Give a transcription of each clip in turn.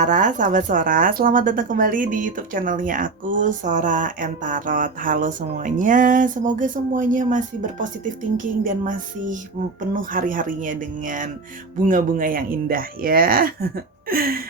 Sahara, sahabat Sora, selamat datang kembali di YouTube channelnya aku, Sora and Tarot. Halo semuanya, semoga semuanya masih berpositif thinking dan masih penuh hari-harinya dengan bunga-bunga yang indah ya.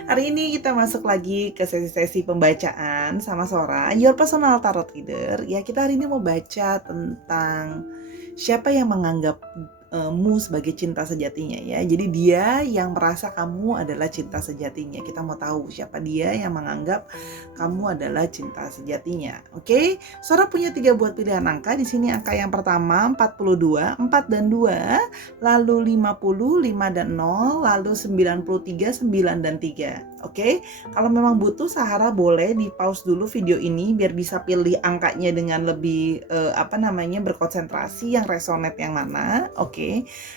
Hari ini kita masuk lagi ke sesi-sesi pembacaan sama Sora, your personal tarot reader. Ya, kita hari ini mau baca tentang siapa yang menganggap mu sebagai cinta sejatinya ya. Jadi dia yang merasa kamu adalah cinta sejatinya. Kita mau tahu siapa dia yang menganggap kamu adalah cinta sejatinya. Oke, Sora punya 3 buah pilihan angka. Di sini angka yang pertama 42, 4 dan 2, lalu 50, 5 dan 0, lalu 93, 9 dan 3. Oke, kalau memang butuh Sahara boleh di pause dulu video ini biar bisa pilih angkanya dengan lebih berkonsentrasi yang resonate yang mana. Oke.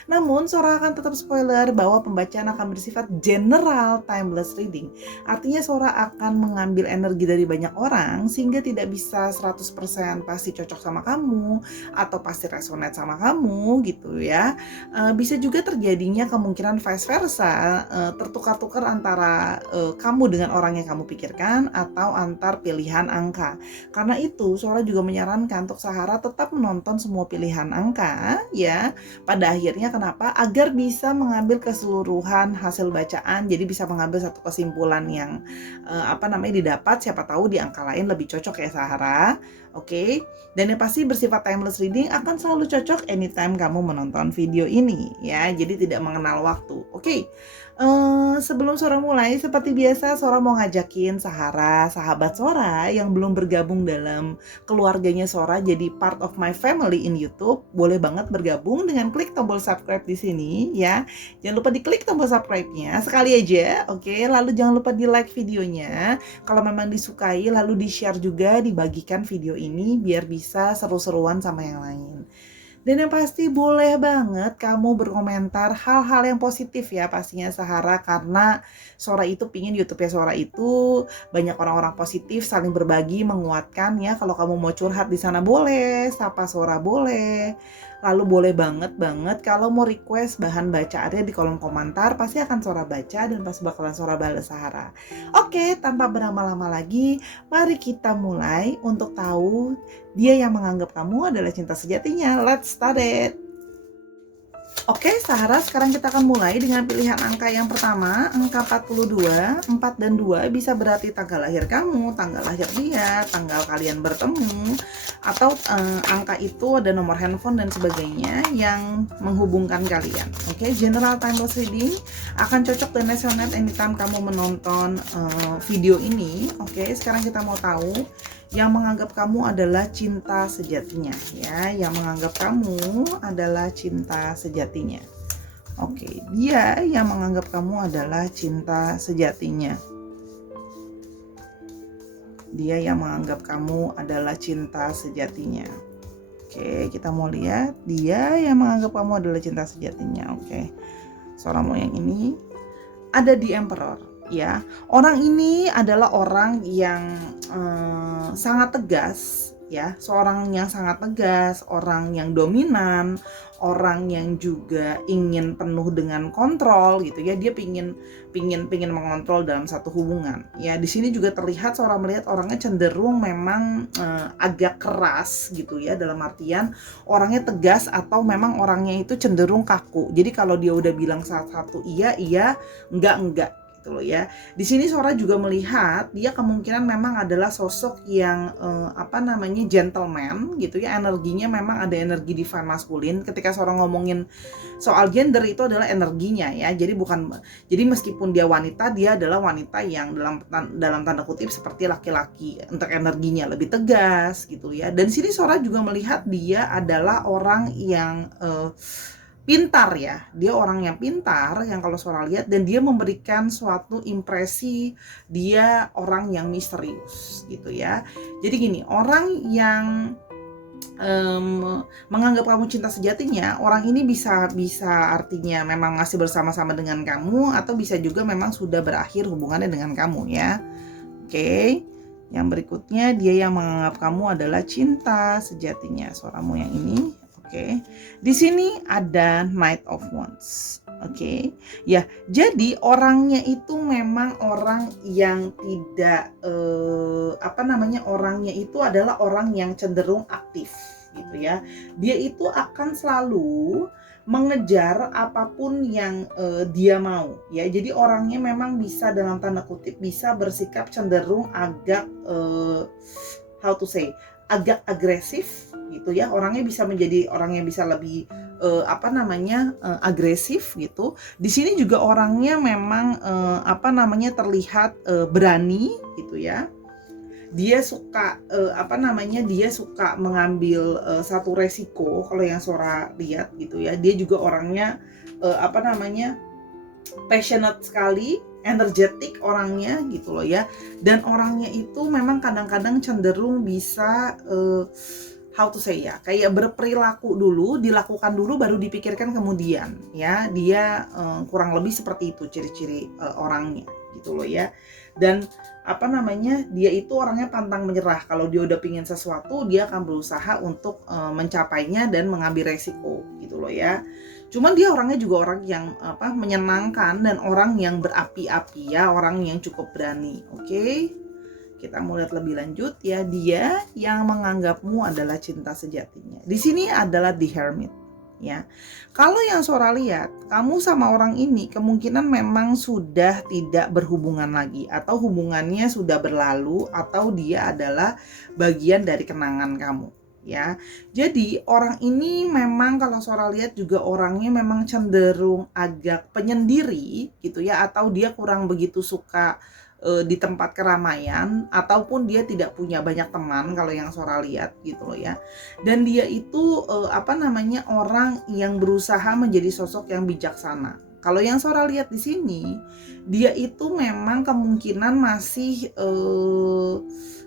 Namun Sora akan tetap spoiler bahwa pembacaan akan bersifat general timeless reading. Artinya Sora akan mengambil energi dari banyak orang sehingga tidak bisa 100% pasti cocok sama kamu atau pasti resonate sama kamu gitu ya. Bisa juga terjadinya kemungkinan vice versa, tertukar-tukar antara kamu dengan orang yang kamu pikirkan atau antar pilihan angka. Karena itu Sora juga menyarankan untuk Sahara tetap menonton semua pilihan angka ya. Pada akhirnya kenapa? Agar bisa mengambil keseluruhan hasil bacaan, jadi bisa mengambil satu kesimpulan yang didapat, siapa tahu di angka lain lebih cocok ya Sahara. Oke. Dan yang pasti bersifat timeless reading akan selalu cocok anytime kamu menonton video ini ya. Jadi tidak mengenal waktu. Oke. Sebelum Sora mulai, seperti biasa Sora mau ngajakin Sahara, sahabat Sora yang belum bergabung dalam keluarganya Sora jadi part of my family in YouTube, boleh banget bergabung dengan klik tombol subscribe di sini ya. Jangan lupa diklik tombol subscribe-nya sekali aja, oke? Lalu jangan lupa di-like videonya. Kalau memang disukai, lalu di-share juga, dibagikan video ini biar bisa seru-seruan sama yang lain. Dan yang pasti boleh banget kamu berkomentar hal-hal yang positif ya pastinya Sahara, karena Sora itu pingin YouTube ya Sora itu banyak orang-orang positif saling berbagi menguatkan ya. Kalau kamu mau curhat di sana boleh, sapa Sora boleh. Lalu boleh banget kalau mau request bahan bacaannya di kolom komentar, pasti akan Sora baca dan pasti bakalan Sora balas Sahara. Oke, tanpa berlama-lama lagi, mari kita mulai untuk tahu dia yang menganggap kamu adalah cinta sejatinya. Let's start it. Oke, Sahara, sekarang kita akan mulai dengan pilihan angka yang pertama, angka 42, 4 dan 2 bisa berarti tanggal lahir kamu, tanggal lahir dia, tanggal kalian bertemu, atau angka itu ada nomor handphone dan sebagainya yang menghubungkan kalian. Oke, general timeless reading akan cocok dan resonate anytime kamu menonton video ini. Oke, sekarang kita mau tahu yang menganggap kamu adalah cinta sejatinya ya, yang menganggap kamu adalah cinta sejatinya. Oke, dia yang menganggap kamu adalah cinta sejatinya. Dia yang menganggap kamu adalah cinta sejatinya. Oke, kita mau lihat dia yang menganggap kamu adalah cinta sejatinya. Oke, Sora mau yang ini. Ada di Emperor ya. Orang ini adalah orang yang sangat tegas ya, seorang yang sangat tegas, orang yang dominan, orang yang juga ingin penuh dengan kontrol gitu ya. Dia pingin mengontrol dalam satu hubungan ya. Di sini juga terlihat Sora melihat orangnya cenderung memang agak keras gitu ya, dalam artian orangnya tegas atau memang orangnya itu cenderung kaku. Jadi kalau dia udah bilang satu iya, enggak gitu loh ya. Di sini Sora juga melihat dia kemungkinan memang adalah sosok yang gentleman gitu ya. Energinya memang ada energi divine maskulin. Ketika Sora ngomongin soal gender itu adalah energinya ya. Jadi meskipun dia wanita, dia adalah wanita yang dalam tanda kutip seperti laki-laki, untuk energinya lebih tegas gitu ya. Dan di sini Sora juga melihat dia adalah orang yang pintar ya, dia orang yang pintar yang kalau Sora lihat, dan dia memberikan suatu impresi dia orang yang misterius gitu ya. Jadi gini, orang yang menganggap kamu cinta sejatinya, orang ini bisa artinya memang masih bersama-sama dengan kamu, atau bisa juga memang sudah berakhir hubungannya dengan kamu ya. Oke, yang berikutnya dia yang menganggap kamu adalah cinta sejatinya. Soramu yang ini. Oke. Di sini ada Knight of Wands. Oke. Ya, jadi orangnya itu memang orang yang tidak, orangnya itu adalah orang yang cenderung aktif, gitu ya. Dia itu akan selalu mengejar apapun yang, dia mau, ya. Jadi orangnya memang bisa dalam tanda kutip, bisa bersikap cenderung agak, how to say, agak agresif gitu ya. Orangnya bisa menjadi orang yang bisa lebih, agresif gitu. Di sini juga orangnya memang, terlihat, berani gitu ya. Dia suka, dia suka mengambil, satu resiko kalau yang Sora lihat gitu ya. Dia juga orangnya, passionate sekali, energetik orangnya gitu loh ya. Dan orangnya itu memang kadang-kadang cenderung bisa, how to say ya, kayak berperilaku dulu, dilakukan dulu baru dipikirkan kemudian ya. Dia, kurang lebih seperti itu ciri-ciri, orangnya gitu loh ya. Dan dia itu orangnya pantang menyerah. Kalau dia udah pingin sesuatu, dia akan berusaha untuk, mencapainya dan mengambil resiko gitu loh ya. Cuman dia orangnya juga orang yang menyenangkan dan orang yang berapi-api ya, orang yang cukup berani. Oke. Kita mau lihat lebih lanjut ya, dia yang menganggapmu adalah cinta sejatinya. Di sini adalah The Hermit ya. Kalau yang Sora lihat, kamu sama orang ini kemungkinan memang sudah tidak berhubungan lagi, atau hubungannya sudah berlalu, atau dia adalah bagian dari kenangan kamu ya. Jadi orang ini memang kalau Sora lihat juga orangnya memang cenderung agak penyendiri gitu ya, atau dia kurang begitu suka di tempat keramaian, ataupun dia tidak punya banyak teman kalau yang Sora lihat gitu loh ya. Dan dia itu orang yang berusaha menjadi sosok yang bijaksana. Kalau yang Sora lihat di sini, dia itu memang kemungkinan masih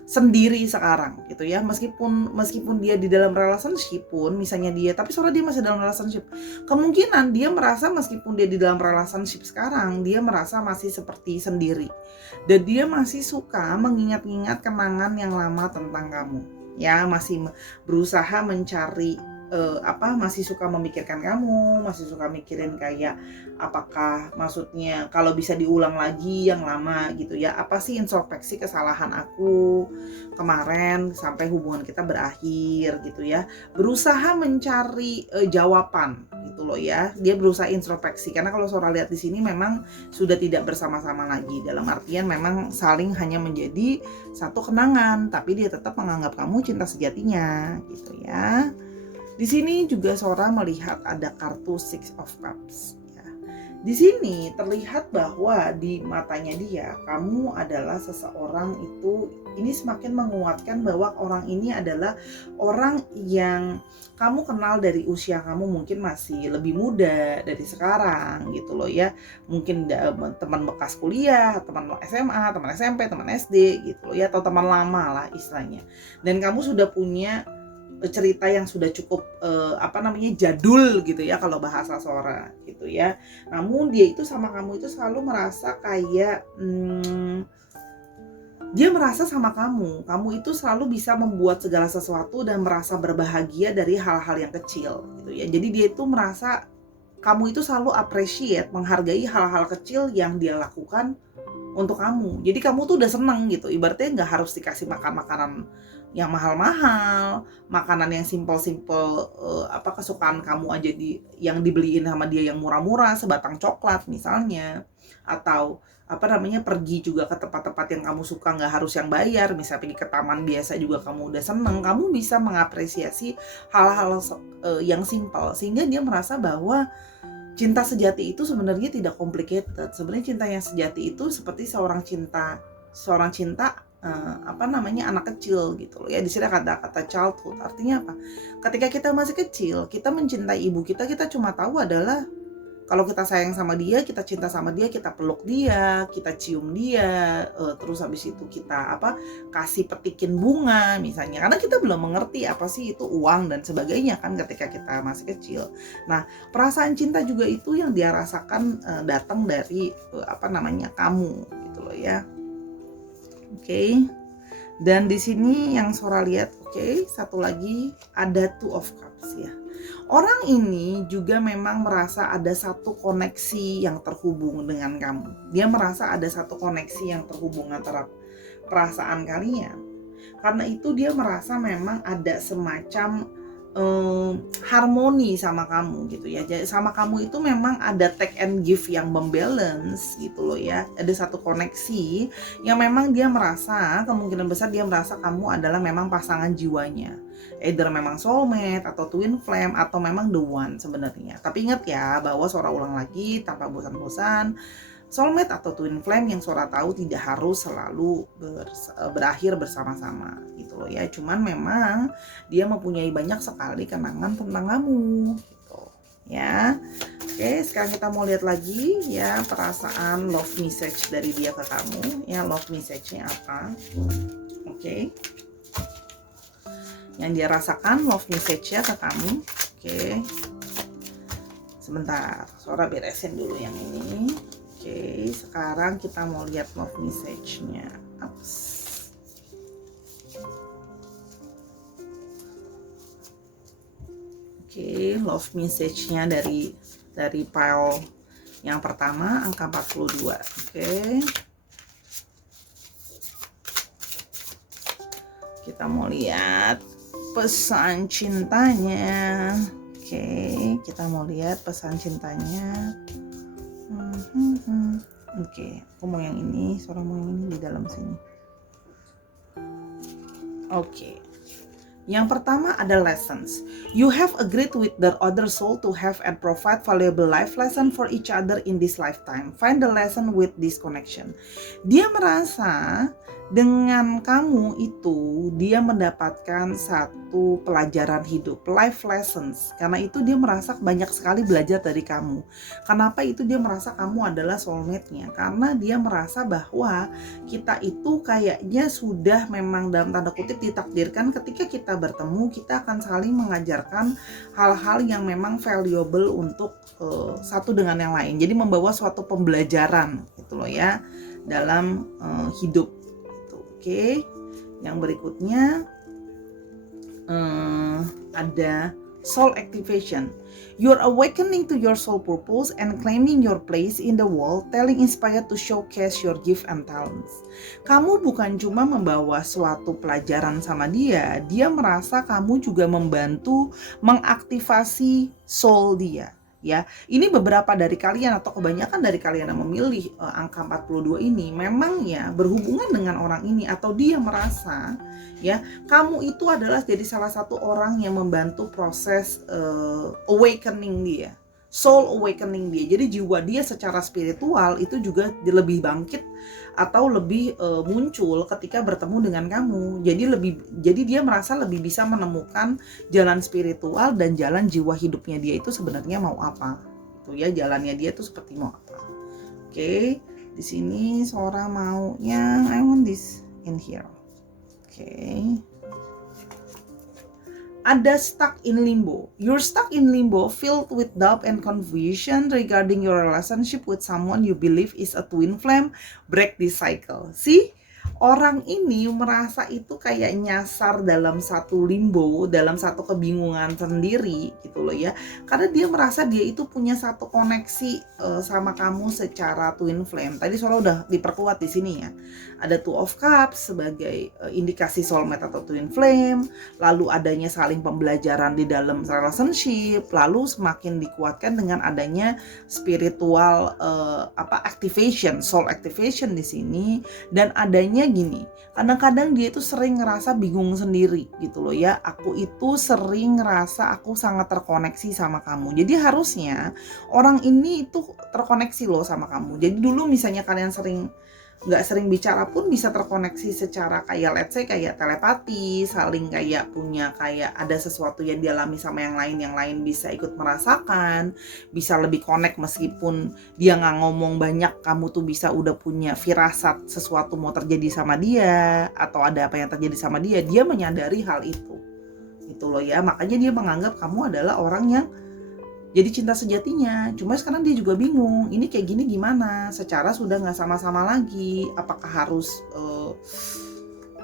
sendiri sekarang gitu ya. Meskipun dia di dalam relationship pun, misalnya tapi Sora dia masih dalam relationship. Kemungkinan dia merasa meskipun dia di dalam relationship sekarang, dia merasa masih seperti sendiri. Dan dia masih suka mengingat-ingat kenangan yang lama tentang kamu. Ya, masih berusaha mencari masih suka memikirkan kamu, masih suka mikirin kayak apakah maksudnya kalau bisa diulang lagi yang lama gitu ya. Apa sih introspeksi kesalahan aku kemarin sampai hubungan kita berakhir gitu ya. Berusaha mencari jawaban gitu loh ya. Dia berusaha introspeksi karena kalau Sora lihat di sini memang sudah tidak bersama-sama lagi. Dalam artian memang saling hanya menjadi satu kenangan, tapi dia tetap menganggap kamu cinta sejatinya gitu ya. Di sini juga Sora melihat ada kartu Six of Cups. Ya. Di sini terlihat bahwa di matanya dia, kamu adalah seseorang itu, ini semakin menguatkan bahwa orang ini adalah orang yang kamu kenal dari usia kamu mungkin masih lebih muda dari sekarang gitu loh ya. Mungkin teman bekas kuliah, teman SMA, teman SMP, teman SD gitu loh ya, atau teman lama lah istilahnya. Dan kamu sudah punya cerita yang sudah cukup jadul gitu ya kalau bahasa Sora gitu ya. Namun dia itu sama kamu itu selalu merasa kayak dia merasa sama kamu itu selalu bisa membuat segala sesuatu dan merasa berbahagia dari hal-hal yang kecil gitu ya. Jadi dia itu merasa kamu itu selalu appreciate, menghargai hal-hal kecil yang dia lakukan untuk kamu. Jadi kamu tuh udah seneng gitu. Ibaratnya nggak harus dikasih makan makanan yang mahal-mahal, makanan yang simpel-simpel, kesukaan kamu aja yang dibeliin sama dia yang murah-murah, sebatang coklat misalnya, atau pergi juga ke tempat-tempat yang kamu suka, nggak harus yang bayar, misalnya pergi ke taman biasa juga kamu udah seneng. Kamu bisa mengapresiasi hal-hal yang simpel, sehingga dia merasa bahwa cinta sejati itu sebenarnya tidak complicated. Sebenarnya cinta yang sejati itu seperti seorang cinta anak kecil gitu loh ya. Di sini kata childhood artinya apa? Ketika kita masih kecil, kita mencintai ibu kita cuma tahu adalah kalau kita sayang sama dia, kita cinta sama dia, kita peluk dia, kita cium dia, terus habis itu kita kasih petikin bunga misalnya. Karena kita belum mengerti apa sih itu uang dan sebagainya kan ketika kita masih kecil. Nah, perasaan cinta juga itu yang dia rasakan datang dari kamu gitu loh ya. Oke. Dan di sini yang Sora lihat, satu lagi ada Two of Cups ya. Orang ini juga memang merasa ada satu koneksi yang terhubung dengan kamu. Dia merasa ada satu koneksi yang terhubung antara perasaan kalian. Karena itu dia merasa memang ada semacam harmoni sama kamu gitu ya. Jadi sama kamu itu memang ada take and give yang membalance gitu loh ya. Ada satu koneksi yang memang dia merasa, kemungkinan besar dia merasa kamu adalah memang pasangan jiwanya. Either memang soulmate atau twin flame atau memang the one sebenarnya. Tapi ingat ya bahwa Sora ulang lagi tanpa bosan-bosan, soulmate atau twin flame yang Sora tahu tidak harus selalu berakhir bersama-sama gitu loh ya. Cuman memang dia mempunyai banyak sekali kenangan tentang kamu gitu ya. Oke, sekarang kita mau lihat lagi ya perasaan love message dari dia ke kamu ya. Love message-nya apa? Oke. Yang dia rasakan love message-nya ke kamu. Oke. Sebentar, Sora beresin dulu yang ini. Oke, sekarang kita mau lihat love message-nya. Oke, love message-nya dari pile yang pertama, angka 42. Oke. Kita mau lihat pesan cintanya. Oke, kita mau lihat pesan cintanya. Oke, aku mau yang ini, Sora mau yang ini di dalam sini. Oke. Yang pertama ada lessons. You have agreed with the other soul to have and provide valuable life lesson for each other in this lifetime. Find the lesson with this connection. Dia merasa dengan kamu itu dia mendapatkan satu pelajaran hidup, life lessons. Karena itu dia merasa banyak sekali belajar dari kamu. Kenapa itu dia merasa kamu adalah soulmate-nya? Karena dia merasa bahwa kita itu kayaknya sudah memang dalam tanda kutip ditakdirkan ketika kita bertemu, kita akan saling mengajarkan hal-hal yang memang valuable untuk satu dengan yang lain. Jadi membawa suatu pembelajaran gitu loh ya dalam hidup. Oke, yang berikutnya ada soul activation. You're awakening to your soul purpose and claiming your place in the world, telling inspired to showcase your gift and talents. Kamu bukan cuma membawa suatu pelajaran sama dia, dia merasa kamu juga membantu mengaktifasi soul dia. Ya, ini beberapa dari kalian atau kebanyakan dari kalian yang memilih angka 42 ini memang ya berhubungan dengan orang ini atau dia merasa ya kamu itu adalah jadi salah satu orang yang membantu proses awakening dia, soul awakening dia. Jadi jiwa dia secara spiritual itu juga lebih bangkit atau lebih muncul ketika bertemu dengan kamu. Jadi dia merasa lebih bisa menemukan jalan spiritual dan jalan jiwa hidupnya dia itu sebenarnya mau apa. Itu ya jalannya dia itu seperti mau apa. Oke, di sini Sora maunya I want this in here. Oke. Ada stuck in limbo. You're stuck in limbo, filled with doubt and confusion regarding your relationship with someone you believe is a twin flame. Break this cycle. See? Orang ini merasa itu kayak nyasar dalam satu limbo, dalam satu kebingungan sendiri gitu loh ya. Karena dia merasa dia itu punya satu koneksi sama kamu secara twin flame. Tadi Sora udah diperkuat di sini ya. Ada Two of Cups sebagai indikasi soulmate atau twin flame, lalu adanya saling pembelajaran di dalam relationship, lalu semakin dikuatkan dengan adanya spiritual activation, soul activation di sini, dan adanya gini, kadang-kadang dia itu sering ngerasa bingung sendiri gitu loh ya. Aku itu sering ngerasa aku sangat terkoneksi sama kamu. Jadi harusnya orang ini itu terkoneksi loh sama kamu. Jadi dulu misalnya kalian nggak sering bicara pun bisa terkoneksi secara kayak let's say kayak telepati, saling kayak punya kayak ada sesuatu yang dialami sama yang lain bisa ikut merasakan, bisa lebih connect meskipun dia nggak ngomong banyak, kamu tuh bisa udah punya firasat sesuatu mau terjadi sama dia atau ada apa yang terjadi sama dia menyadari hal itu loh ya. Makanya dia menganggap kamu adalah orang yang jadi cinta sejatinya. Cuma sekarang dia juga bingung, ini kayak gini gimana? Secara sudah nggak sama-sama lagi, apakah harus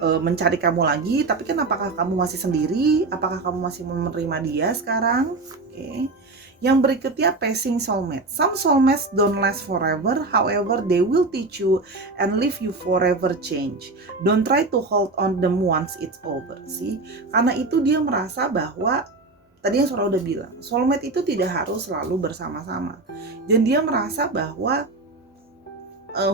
mencari kamu lagi, tapi kan apakah kamu masih sendiri? Apakah kamu masih menerima dia sekarang? Oke. Yang berikutnya passing soulmate. Some soulmates don't last forever, however they will teach you and leave you forever change. Don't try to hold on them once it's over. Sih, karena itu dia merasa bahwa tadi yang Sora udah bilang, soulmate itu tidak harus selalu bersama-sama. Dan dia merasa bahwa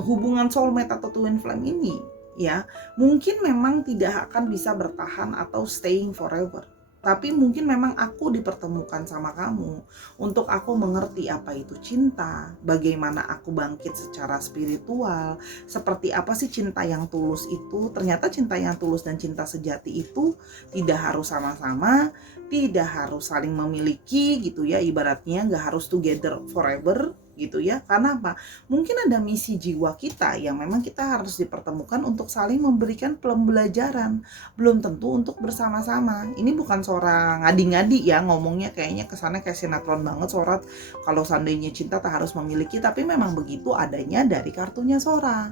hubungan soulmate atau twin flame ini ya mungkin memang tidak akan bisa bertahan atau staying forever, tapi mungkin memang aku dipertemukan sama kamu untuk aku mengerti apa itu cinta, bagaimana aku bangkit secara spiritual, seperti apa sih cinta yang tulus itu. Ternyata cinta yang tulus dan cinta sejati itu tidak harus sama-sama, tidak harus saling memiliki gitu ya, ibaratnya nggak harus together forever gitu ya. Karena apa? Mungkin ada misi jiwa kita yang memang kita harus dipertemukan untuk saling memberikan pembelajaran, belum tentu untuk bersama-sama. Ini bukan Sora ngadi-ngadi ya, ngomongnya kayaknya kesannya kayak sinetron banget Sora kalau seandainya cinta tak harus memiliki, tapi memang begitu adanya dari kartunya Sora,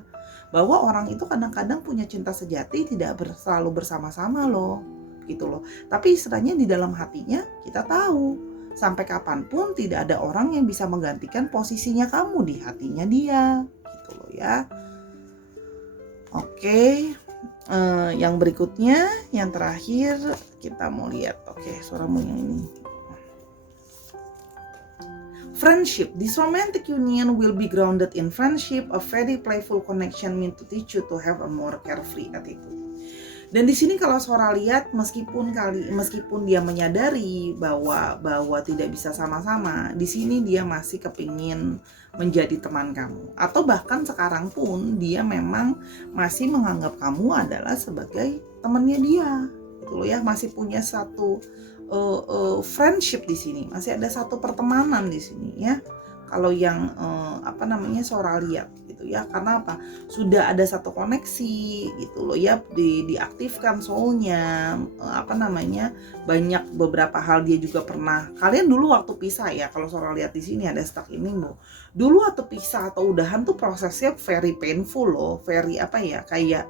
bahwa orang itu kadang-kadang punya cinta sejati tidak selalu bersama-sama loh gitu loh. Tapi istilahnya di dalam hatinya kita tahu sampai kapanpun tidak ada orang yang bisa menggantikan posisinya kamu di hatinya dia gitu loh ya. Oke, yang berikutnya, yang terakhir kita mau lihat. Oke, suaramu yang ini. Friendship. This romantic union will be grounded in friendship. A very playful connection meant to teach you to have a more carefree attitude. Dan di sini kalau Sora lihat, meskipun dia menyadari bahwa tidak bisa sama-sama, di sini dia masih kepingin menjadi teman kamu, atau bahkan sekarang pun dia memang masih menganggap kamu adalah sebagai temannya dia, gitu loh ya, masih punya satu friendship di sini, masih ada satu pertemanan di sini ya. Kalau yang Sora lihat gitu ya, karena apa? Sudah ada satu koneksi gitu loh ya, diaktifkan soulnya, banyak beberapa hal dia juga pernah. Kalian dulu waktu pisah ya, kalau Sora lihat di sini ada stuck ini loh. Dulu waktu pisah atau udahan tuh prosesnya very painful loh, very kayak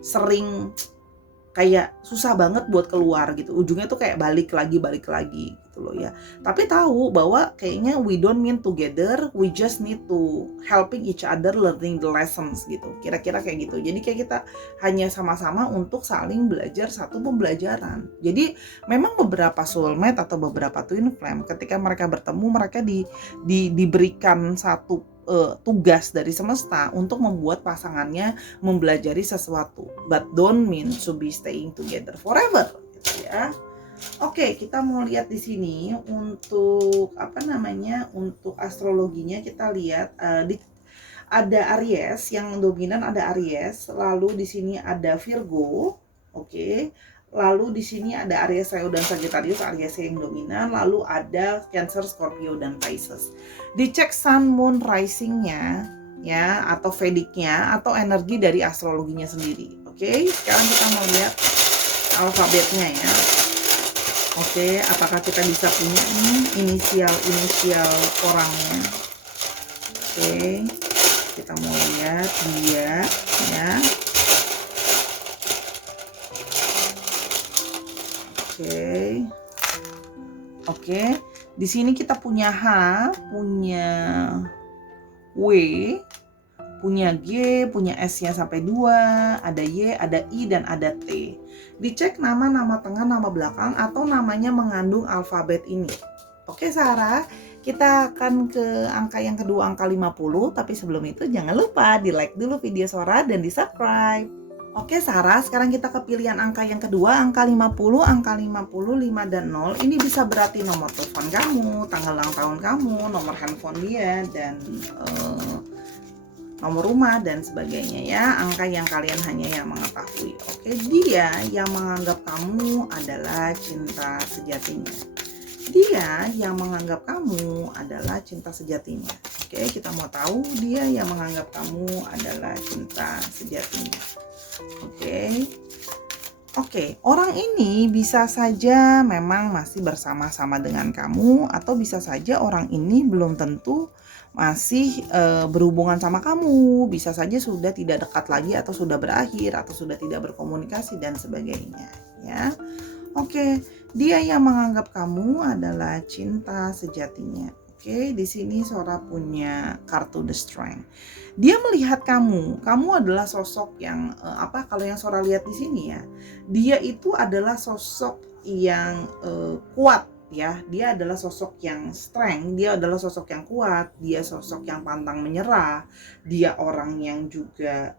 sering kayak susah banget buat keluar gitu. Ujungnya tuh kayak balik lagi gitu loh ya. Tapi tahu bahwa kayaknya we don't mean together, we just need to helping each other learning the lessons gitu. Kira-kira kayak gitu. Jadi kayak kita hanya sama-sama untuk saling belajar satu pembelajaran. Jadi memang beberapa soulmate atau beberapa twin flame ketika mereka bertemu, mereka diberikan satu tugas dari semesta untuk membuat pasangannya mempelajari sesuatu, but don't mean to be staying together forever gitu ya. Oke, kita mau lihat di sini untuk untuk astrologinya. Kita lihat ada Aries yang dominan, ada Aries, lalu di sini ada Virgo, oke. Lalu di sini ada Aries, Leo dan Sagittarius, Aries yang dominan. Lalu ada Cancer, Scorpio dan Pisces. Dicek Sun, Moon, Rising-nya ya, atau Vedicnya, atau energi dari astrologinya sendiri. Oke, sekarang kita mau lihat alfabetnya ya. Oke, apakah kita bisa punya inisial orangnya? Oke, kita mau lihat dia ya. Oke. Di sini kita punya H, punya W, punya G, punya S-nya sampai 2, ada Y, ada I, dan ada T. Dicek nama tengah, nama belakang, atau namanya mengandung alfabet ini. Oke Sarah, kita akan ke angka yang kedua, angka 50. Tapi sebelum itu jangan lupa di like dulu video Sora dan di subscribe. Oke Sarah, sekarang kita ke pilihan angka yang kedua, angka 50, angka 50, 5 dan 0. Ini bisa berarti nomor telepon kamu, tanggal ulang tahun kamu, nomor handphone dia, dan nomor rumah dan sebagainya ya. Angka yang kalian hanya yang mengetahui. Oke, dia yang menganggap kamu adalah cinta sejatinya. Dia yang menganggap kamu adalah cinta sejatinya. Oke, kita mau tahu dia yang menganggap kamu adalah cinta sejatinya. Oke. Oke, orang ini bisa saja memang masih bersama-sama dengan kamu atau bisa saja orang ini belum tentu masih, berhubungan sama kamu, bisa saja sudah tidak dekat lagi atau sudah berakhir atau sudah tidak berkomunikasi dan sebagainya, ya. Oke, dia yang menganggap kamu adalah cinta sejatinya. Oke, di sini Sora punya kartu The Strength. Dia melihat kamu adalah sosok yang kalau yang Sora lihat di sini ya, dia itu adalah sosok yang kuat ya. Dia adalah sosok yang strength, dia adalah sosok yang kuat, dia sosok yang pantang menyerah, dia orang yang juga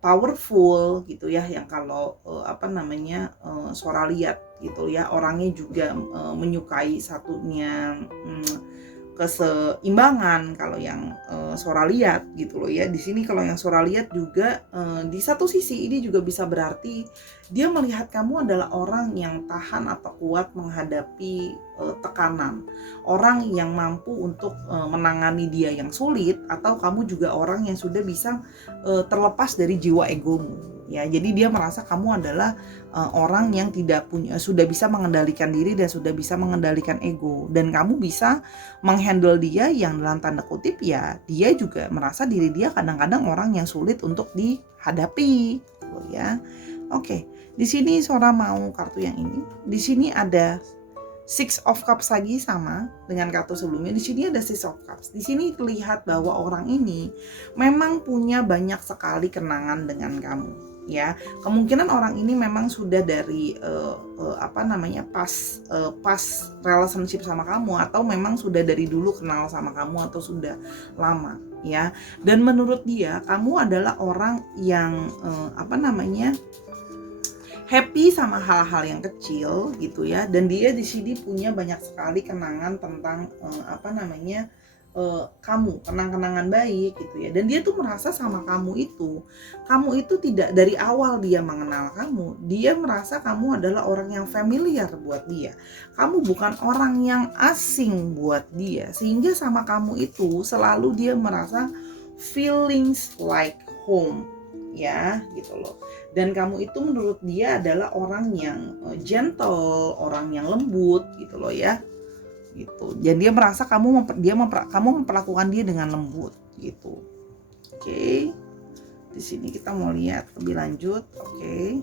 powerful gitu ya, yang kalau Sora lihat gitu ya, orangnya juga menyukai satunya keseimbangan kalau yang Sora lihat gitu loh ya. Di sini kalau yang Sora lihat juga di satu sisi ini juga bisa berarti dia melihat kamu adalah orang yang tahan atau kuat menghadapi tekanan. Orang yang mampu untuk menangani dia yang sulit, atau kamu juga orang yang sudah bisa terlepas dari jiwa egomu. Ya, jadi dia merasa kamu adalah orang yang sudah bisa mengendalikan diri dan sudah bisa mengendalikan ego, dan kamu bisa menghandle dia yang dalam tanda kutip ya, dia juga merasa diri dia kadang-kadang orang yang sulit untuk dihadapi, gitu ya. Oke, di sini Sora mau kartu yang ini. Di sini ada Six of Cups lagi, sama dengan kartu sebelumnya. Di sini ada Six of Cups. Di sini terlihat bahwa orang ini memang punya banyak sekali kenangan dengan kamu, ya. Kemungkinan orang ini memang sudah dari pas relationship sama kamu, atau memang sudah dari dulu kenal sama kamu atau sudah lama, ya. Dan menurut dia kamu adalah orang yang happy sama hal-hal yang kecil gitu ya, dan dia di sini punya banyak sekali kenangan tentang kamu, kenang-kenangan baik gitu ya. Dan dia tuh merasa sama kamu itu tidak dari awal dia mengenal kamu, dia merasa kamu adalah orang yang familiar buat dia. Kamu bukan orang yang asing buat dia, sehingga sama kamu itu selalu dia merasa feelings like home, ya gitu loh. Dan kamu itu menurut dia adalah orang yang gentle, orang yang lembut gitu loh ya, gitu. Dan dia merasa kamu memperlakukan dia dengan lembut gitu. Oke. Di sini kita mau lihat lebih lanjut. Oke.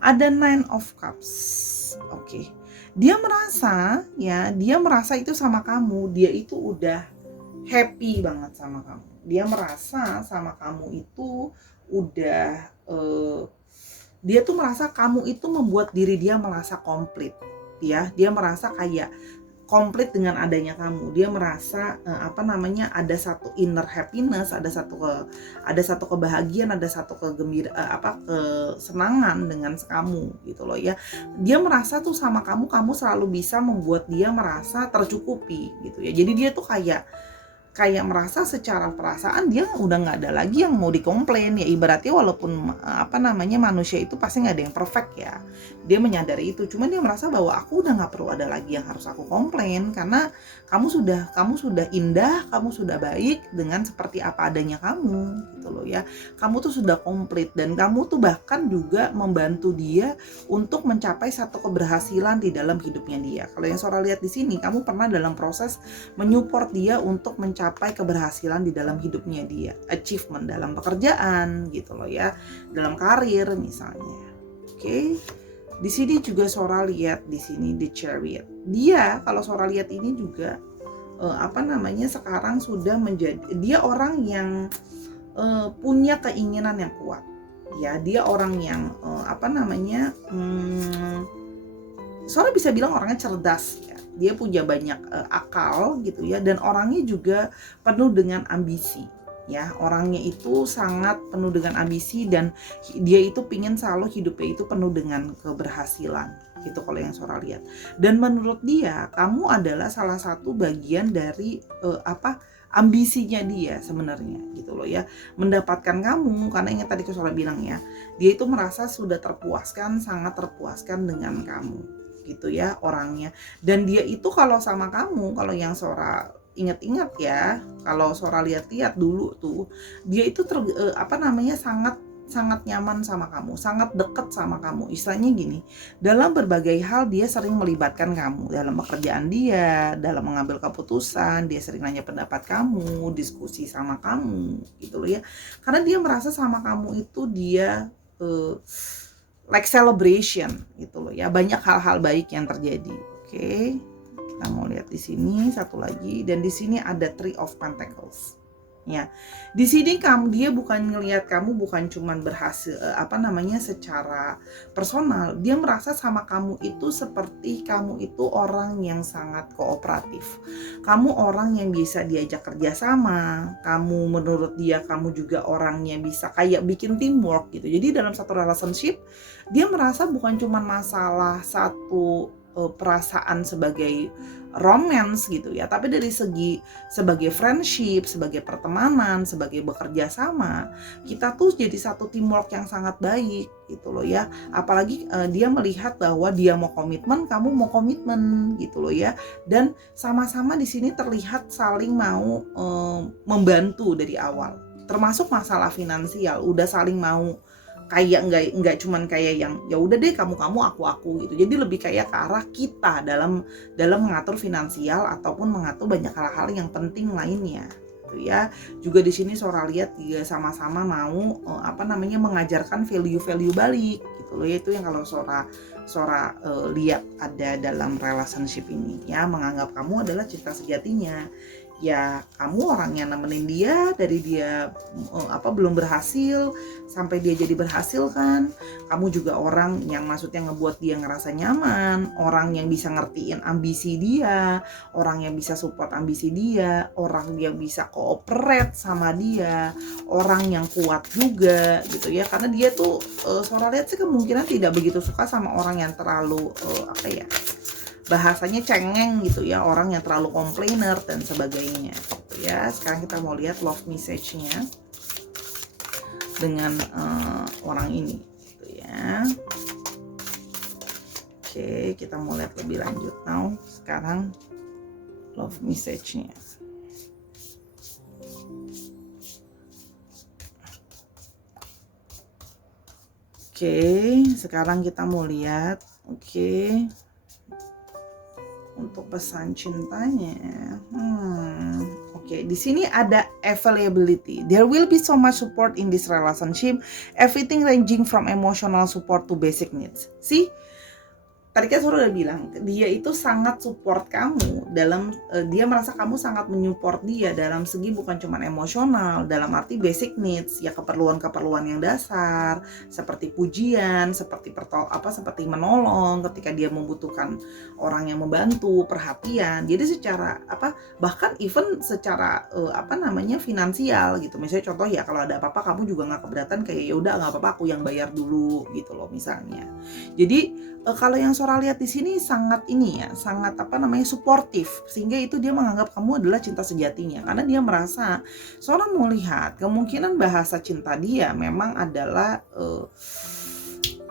Ada Nine of Cups. Oke. Dia merasa itu sama kamu, dia itu udah happy banget sama kamu. Dia merasa sama kamu itu udah dia tuh merasa kamu itu membuat diri dia merasa komplit, ya. Dia merasa kayak komplit dengan adanya kamu. Dia merasa ada satu inner happiness, ada satu kebahagiaan, ada satu kesenangan dengan kamu gitu loh ya. Dia merasa tuh sama kamu selalu bisa membuat dia merasa tercukupi gitu ya. Jadi dia tuh kayak merasa secara perasaan dia udah nggak ada lagi yang mau dikomplain ya. Ibaratnya walaupun manusia itu pasti nggak ada yang perfect ya, dia menyadari itu. Cuman dia merasa bahwa aku udah nggak perlu ada lagi yang harus aku komplain, karena kamu sudah indah, kamu sudah baik dengan seperti apa adanya kamu gitu loh ya. Kamu tuh sudah komplit, dan kamu tuh bahkan juga membantu dia untuk mencapai satu keberhasilan di dalam hidupnya dia. Kalau yang Sora lihat di sini, kamu pernah dalam proses menyupport dia untuk mencapai keberhasilan di dalam hidupnya dia, achievement dalam pekerjaan gitu loh ya, dalam karir misalnya. Oke. Di sini juga Sora lihat di sini The Chariot. Dia kalau Sora lihat ini juga sekarang sudah menjadi, dia orang yang punya keinginan yang kuat. Ya, dia orang yang Sora bisa bilang orangnya cerdas ya. Dia punya banyak akal gitu ya, dan orangnya juga penuh dengan ambisi ya. Orangnya itu sangat penuh dengan ambisi, dan dia itu pingin selalu hidupnya itu penuh dengan keberhasilan gitu kalau yang Sora lihat. Dan menurut dia kamu adalah salah satu bagian dari ambisinya dia sebenarnya gitu loh ya, mendapatkan kamu. Karena ingat tadi Sora bilang ya, dia itu merasa sudah sangat terpuaskan dengan kamu gitu ya orangnya. Dan dia itu kalau sama kamu, kalau yang Sora ingat-ingat ya, kalau Sora lihat-lihat dulu tuh, dia itu sangat sangat nyaman sama kamu, sangat dekat sama kamu. Istilahnya gini, dalam berbagai hal dia sering melibatkan kamu dalam pekerjaan dia, dalam mengambil keputusan, dia sering nanya pendapat kamu, diskusi sama kamu, gitu loh ya. Karena dia merasa sama kamu itu dia like celebration, gitu loh ya. Banyak hal-hal baik yang terjadi. Oke. Kita mau lihat di sini satu lagi, dan di sini ada Three of Pentacles. Ya, di sini dia bukan ngelihat kamu bukan cuman berhasil secara personal, dia merasa sama kamu itu seperti kamu itu orang yang sangat kooperatif. Kamu orang yang bisa diajak kerja sama, kamu menurut dia kamu juga orang yang bisa kayak bikin teamwork gitu. Jadi dalam satu relationship dia merasa bukan cuma masalah satu perasaan sebagai romance gitu ya, tapi dari segi sebagai friendship, sebagai pertemanan, sebagai bekerja sama, kita tuh jadi satu teamwork yang sangat baik gitu loh ya. Apalagi dia melihat bahwa dia mau komitmen, kamu mau komitmen gitu loh ya, dan sama-sama di sini terlihat saling mau membantu dari awal, termasuk masalah finansial, udah saling mau kayak nggak cuman kayak yang ya udah deh kamu aku gitu. Jadi lebih kayak ke arah kita dalam mengatur finansial ataupun mengatur banyak hal-hal yang penting lainnya gitu ya. Juga di sini Sora lihat juga sama-sama mau mengajarkan value-value balik gitu loh. Itu yang kalau Sora lihat ada dalam relationship ini ya, menganggap kamu adalah cinta sejatinya. Ya kamu orang yang nemenin dia dari dia belum berhasil sampai dia jadi berhasil kan. Kamu juga orang yang maksudnya ngebuat dia ngerasa nyaman, orang yang bisa ngertiin ambisi dia, orang yang bisa support ambisi dia, orang yang bisa cooperate sama dia, orang yang kuat juga gitu ya. Karena dia tuh Sora lihat sih kemungkinan tidak begitu suka sama orang yang terlalu bahasanya cengeng gitu ya, orang yang terlalu komplainer dan sebagainya gitu ya. Sekarang kita mau lihat love message-nya dengan orang ini gitu ya. Oke, kita mau lihat lebih lanjut now. Sekarang love message-nya. Oke, sekarang kita mau lihat untuk pesan cintanya. Oke, di sini ada availability. There will be so much support in this relationship. Everything ranging from emotional support to basic needs. See? Tadi kan Sora udah bilang, dia itu sangat support kamu dalam dia merasa kamu sangat menyupport dia dalam segi bukan cuma emosional, dalam arti basic needs, ya keperluan-keperluan yang dasar, seperti pujian, seperti seperti menolong ketika dia membutuhkan orang yang membantu, perhatian. Jadi secara bahkan even secara finansial gitu. Misalnya contoh ya, kalau ada apa-apa kamu juga nggak keberatan, kayak ya udah nggak apa-apa aku yang bayar dulu gitu loh misalnya. Jadi kalau yang Sora lihat di sini sangat suportif, sehingga itu dia menganggap kamu adalah cinta sejatinya, karena dia merasa Sora melihat kemungkinan bahasa cinta dia memang adalah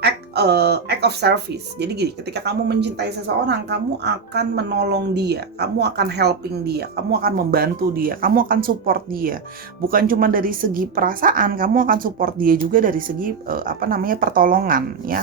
act of service. Jadi gini, ketika kamu mencintai seseorang, kamu akan menolong dia, kamu akan helping dia, kamu akan membantu dia, kamu akan support dia. Bukan cuma dari segi perasaan, kamu akan support dia juga dari segi pertolongan ya.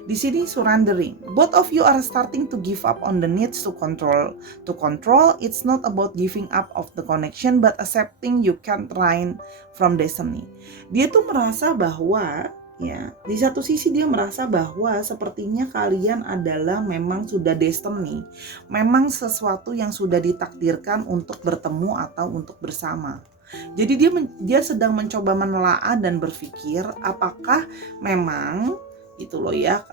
Di sini surrendering. Both of you are starting to give up on the needs to control. To control, it's not about giving up of the connection, but accepting you can't run from destiny. Dia tuh merasa bahwa ya, di satu sisi dia merasa bahwa sepertinya kalian adalah memang sudah destiny, memang sesuatu yang sudah ditakdirkan untuk bertemu atau untuk bersama. Jadi dia sedang mencoba menelaah dan berpikir apakah memang itu loh ya,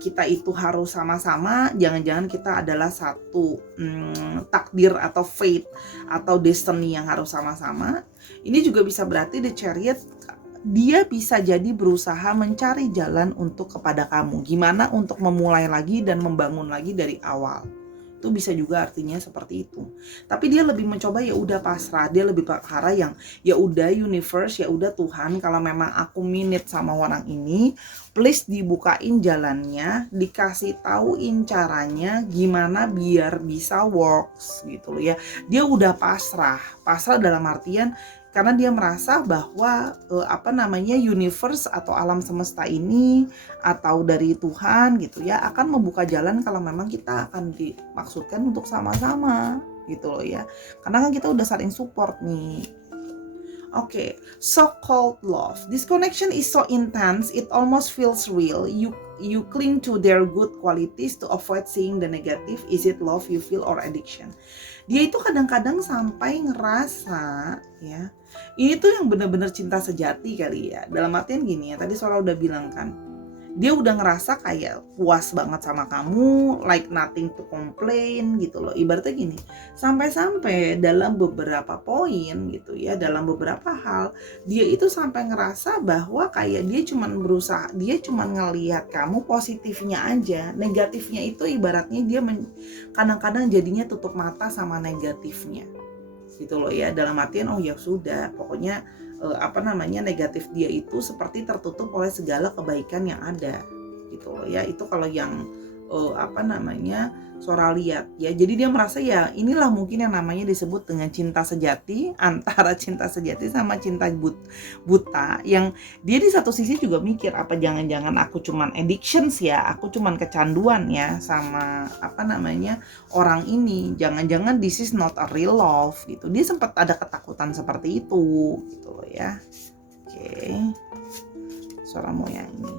kita itu harus sama-sama, jangan-jangan kita adalah satu takdir atau fate atau destiny yang harus sama-sama. Ini juga bisa berarti The Chariot, dia bisa jadi berusaha mencari jalan untuk kepada kamu, gimana untuk memulai lagi dan membangun lagi dari awal. Itu bisa juga artinya seperti itu. Tapi dia lebih mencoba ya udah pasrah, dia lebih ke arah yang ya udah universe, ya udah Tuhan, kalau memang aku minit sama orang ini, please dibukain jalannya, dikasih tauin caranya gimana biar bisa works gitu loh ya. Dia udah pasrah dalam artian Karena dia merasa bahwa universe atau alam semesta ini atau dari Tuhan gitu ya akan membuka jalan kalau memang kita akan dimaksudkan untuk sama-sama gitu loh ya. Karena kan kita udah saling support nih. Okay, so-called love. This connection is so intense, it almost feels real. You cling to their good qualities to avoid seeing the negative. Is it love you feel or addiction? Dia itu kadang-kadang sampai ngerasa ya, ini tuh yang benar-benar cinta sejati kali ya. Dalam artian gini ya, tadi Sora udah bilang kan, dia udah ngerasa kayak puas banget sama kamu, like nothing to complain gitu loh. Ibaratnya gini, sampai-sampai dalam beberapa poin gitu ya, dalam beberapa hal, dia itu sampai ngerasa bahwa kayak dia cuman ngelihat kamu positifnya aja. Negatifnya itu ibaratnya dia kadang-kadang jadinya tutup mata sama negatifnya gitu loh ya. Dalam artian oh ya sudah, pokoknya negatif dia itu seperti tertutup oleh segala kebaikan yang ada gitu loh ya. Itu kalau yang Sora lihat ya. Jadi dia merasa ya inilah mungkin yang namanya disebut dengan cinta sejati, antara cinta sejati sama cinta buta, yang dia di satu sisi juga mikir apa jangan-jangan aku cuman addictions ya, aku cuman kecanduan ya sama orang ini, jangan-jangan this is not a real love gitu. Dia sempat ada ketakutan seperti itu gitu loh ya. Oke. Sora mau yang ini.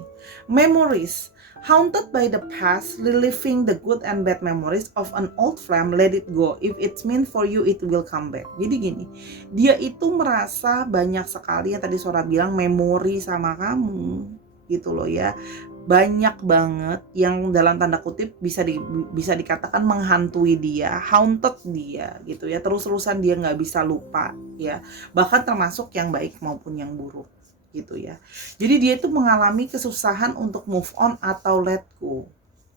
Memories. Haunted by the past, reliving the good and bad memories of an old flame, let it go. If it's meant for you, it will come back. Jadi gini, dia itu merasa banyak sekali yang tadi Sora bilang memori sama kamu, gitu loh ya. Banyak banget yang dalam tanda kutip bisa dikatakan menghantui dia, haunted dia, gitu ya. Terus-terusan dia nggak bisa lupa, ya. Bahkan termasuk yang baik maupun yang buruk. Gitu ya. Jadi dia itu mengalami kesusahan untuk move on atau let go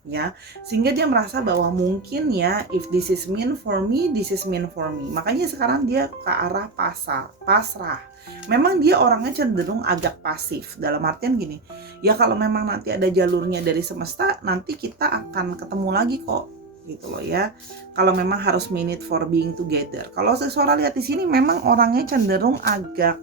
ya, sehingga dia merasa bahwa mungkin ya if this is meant for me, this is meant for me. Makanya sekarang dia ke arah pasrah. Memang dia orangnya cenderung agak pasif, dalam artian gini ya, kalau memang nanti ada jalurnya dari semesta, nanti kita akan ketemu lagi kok gitu loh ya. Kalau memang harus mean it for being together. Kalau Sora lihat di sini memang orangnya cenderung agak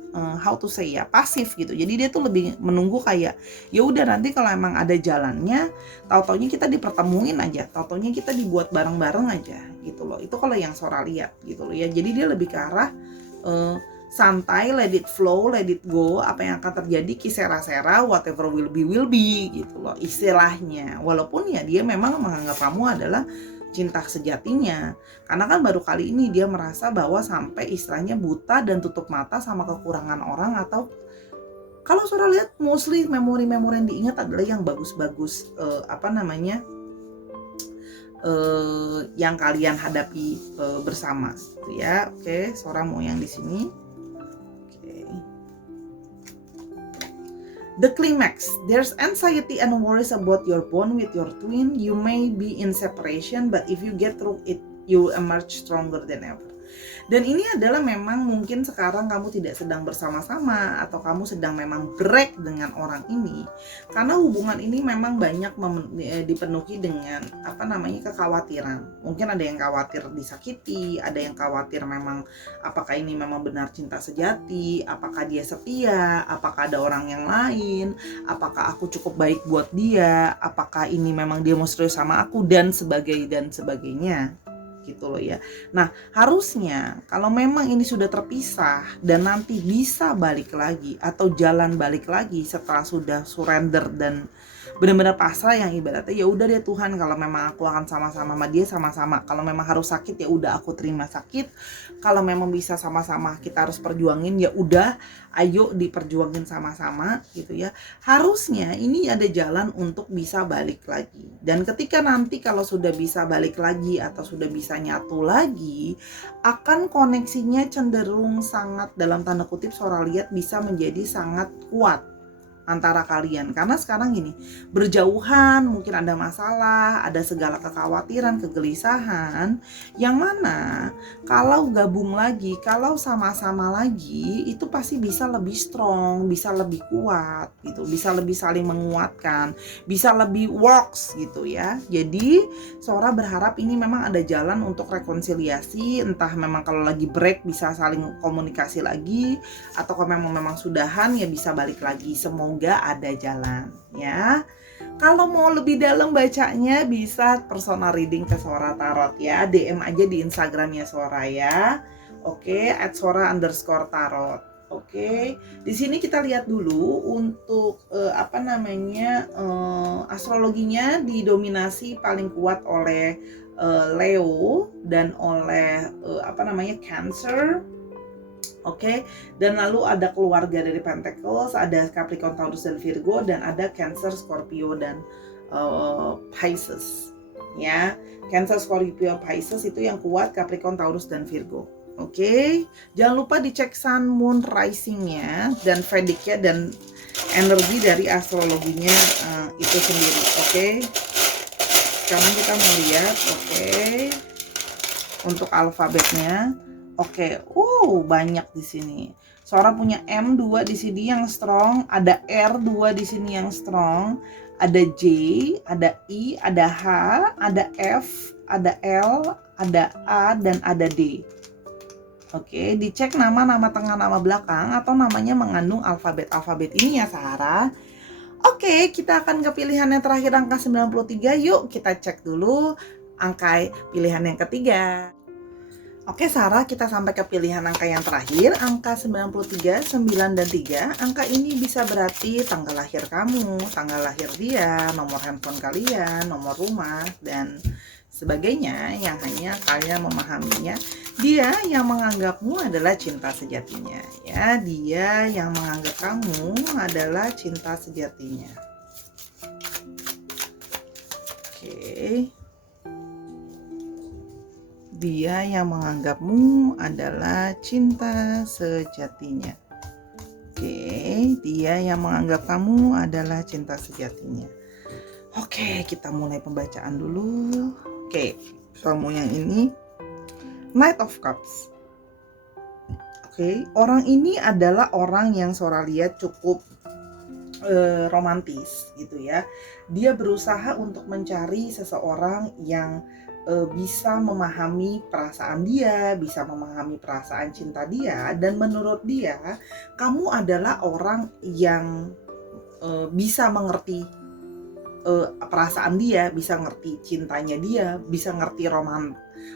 pasif gitu. Jadi dia tuh lebih menunggu kayak ya udah nanti kalau emang ada jalannya, taunya kita dipertemuin aja, taunya kita dibuat bareng-bareng aja gitu loh. Itu kalau yang Sora lihat gitu loh ya. Jadi dia lebih ke arah santai, let it flow, let it go. Apa yang akan terjadi kisera-sera, whatever will be gitu loh istilahnya. Walaupun ya dia memang menganggap kamu adalah cinta sejatinya, karena kan baru kali ini dia merasa bahwa sampai istilahnya buta dan tutup mata sama kekurangan orang, atau kalau Sora lihat mostly memori-memori yang diingat adalah yang bagus-bagus yang kalian hadapi bersama gitu ya. Oke, Sora mau yang di sini. The climax. There's anxiety and worries about your bond with your twin. You may be in separation, but if you get through it, you emerge stronger than ever. Dan ini adalah memang mungkin sekarang kamu tidak sedang bersama-sama, atau kamu sedang memang break dengan orang ini, karena hubungan ini memang banyak dipenuhi dengan kekhawatiran. Mungkin ada yang khawatir disakiti, ada yang khawatir memang apakah ini memang benar cinta sejati, apakah dia setia, apakah ada orang yang lain, apakah aku cukup baik buat dia, apakah ini memang dia mau serius sama aku, dan sebagainya gitu loh ya. Nah, harusnya kalau memang ini sudah terpisah dan nanti bisa balik lagi atau jalan balik lagi setelah sudah surrender dan benar-benar pasrah, yang ibaratnya ya udah deh Tuhan, kalau memang aku akan sama-sama sama dia, sama-sama. Kalau memang harus sakit ya udah aku terima sakit. Kalau memang bisa sama-sama kita harus perjuangin ya udah, ayo diperjuangin sama-sama gitu ya. Harusnya ini ada jalan untuk bisa balik lagi. Dan ketika nanti kalau sudah bisa balik lagi atau sudah bisa nyatu lagi, akan koneksinya cenderung sangat, dalam tanda kutip Sora lihat, bisa menjadi sangat kuat antara kalian. Karena sekarang gini, berjauhan, mungkin ada masalah, ada segala kekhawatiran, kegelisahan, yang mana kalau gabung lagi, kalau sama-sama lagi, itu pasti bisa lebih strong, bisa lebih kuat gitu, bisa lebih saling menguatkan, bisa lebih works gitu ya. Jadi Sora berharap ini memang ada jalan untuk rekonsiliasi, entah memang kalau lagi break bisa saling komunikasi lagi, atau kalau memang sudahan ya bisa balik lagi. Semoga ada jalan ya. Kalau mau lebih dalam bacanya bisa personal reading ke Sora Tarot ya. DM aja di Instagramnya Sora ya. Oke, @sora_tarot. Oke, di sini kita lihat dulu untuk astrologinya didominasi paling kuat oleh Leo dan oleh Cancer. Oke, dan lalu ada keluarga dari Pentacles, ada Capricorn, Taurus, dan Virgo, dan ada Cancer, Scorpio, dan Pisces. Ya, Cancer, Scorpio, Pisces itu yang kuat, Capricorn, Taurus, dan Virgo. Oke, jangan lupa dicek Sun, Moon, Rising-nya, dan Vedic-nya, dan energi dari astrologinya itu sendiri. Oke, sekarang kita mau lihat, untuk alfabetnya. Oke, banyak di sini. Sora punya M2 di sini yang strong, ada R2 di sini yang strong, ada J, ada I, ada H, ada F, ada L, ada A, dan ada D. Oke, dicek nama tengah, nama belakang, atau namanya mengandung alfabet ini ya Sarah. Oke, kita akan ke pilihan yang terakhir, angka 93. Yuk kita cek dulu angka pilihan yang ketiga. Oke Sarah, kita sampai ke pilihan angka yang terakhir, angka 93, 9, dan 3. Angka ini bisa berarti tanggal lahir kamu, tanggal lahir dia, nomor handphone kalian, nomor rumah, dan sebagainya yang hanya kalian memahaminya. Dia yang menganggapmu adalah cinta sejatinya, ya. Dia yang menganggap kamu adalah cinta sejatinya. Oke. Dia yang menganggapmu adalah cinta sejatinya. Oke, dia yang menganggap kamu adalah cinta sejatinya. Oke, kita mulai pembacaan dulu. Oke, kamu yang ini Knight of Cups. Oke, orang ini adalah orang yang Sora lihat cukup romantis gitu ya. Dia berusaha untuk mencari seseorang yang bisa memahami perasaan dia, bisa memahami perasaan cinta dia, dan menurut dia kamu adalah orang yang bisa mengerti perasaan dia, bisa ngerti cintanya dia, bisa ngerti